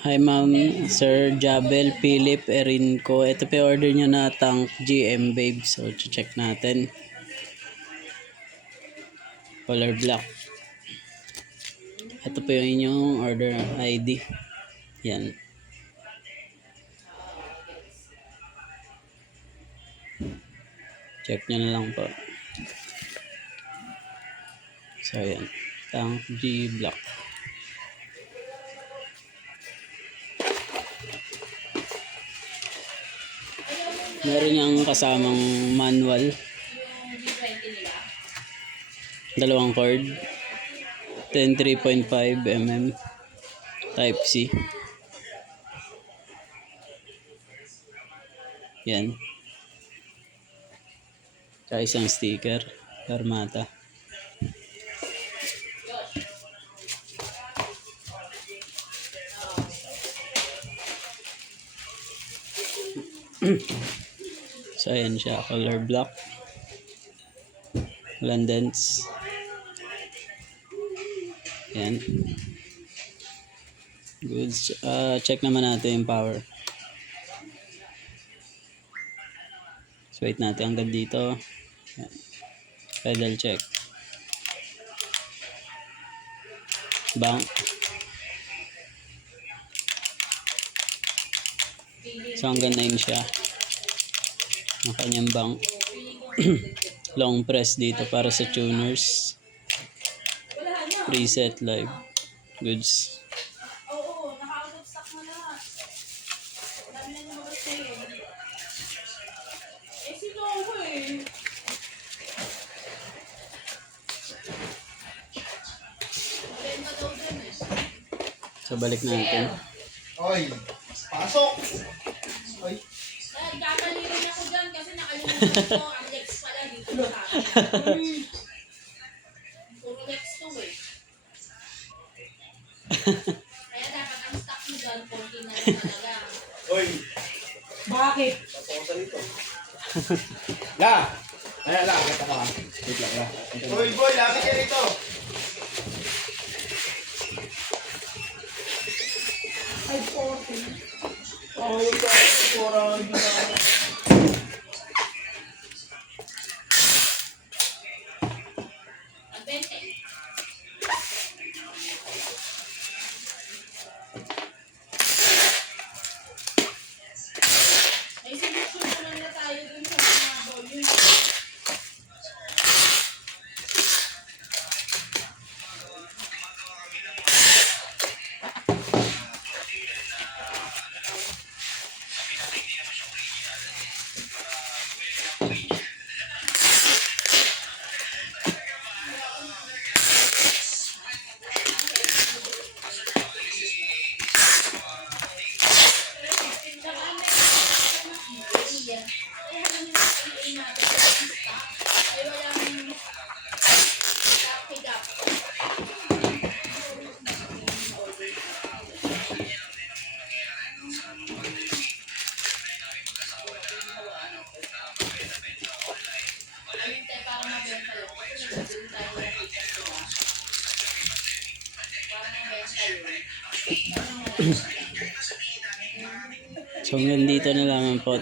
Hi ma'am, Sir Jabel Philip Erinco. Ito pa yung order nyo na tank GM babe. So check natin. Color black. Ito pa yung inyong order ID. Yan. Check nyo na lang po. So yan. Tank G black. Meron niyang kasamang manual. Dalawang cord. 10 3.5 mm. Type C. Yan. Tsaka isang sticker. Armata. So ayan siya, color black. Walang dents. Yan. Good. Check naman natin yung power. So wait natin hanggang dito. Yan. Pedal check. Bank. So hanggang 9 siya. Ang kanyang bank. Long press dito para sa tuners. Preset live. Goods. Oo, naka-out of stock na lahat. Dami na naman sa'yo. Sino ako eh? Maganda daw dun eh. So balik natin. Oy, pasok! Oy. Nagkakaliri ako dyan kasi nakalimutan ko ang Lex pala dito sa akin. Puro Lex to eh. Kaya dapat ang stock mo dyan, 14 na lang talaga. Oy, Bakit? paposa dito. La! Ayan la, kita ka. Wait lang, la. Oy, boy, lapit ka dito. Ay, 14. Oh, ito. Kurang na. Ang 20. May selection na lang na tayo dun sa mga volume. So hanggang dito na lang po.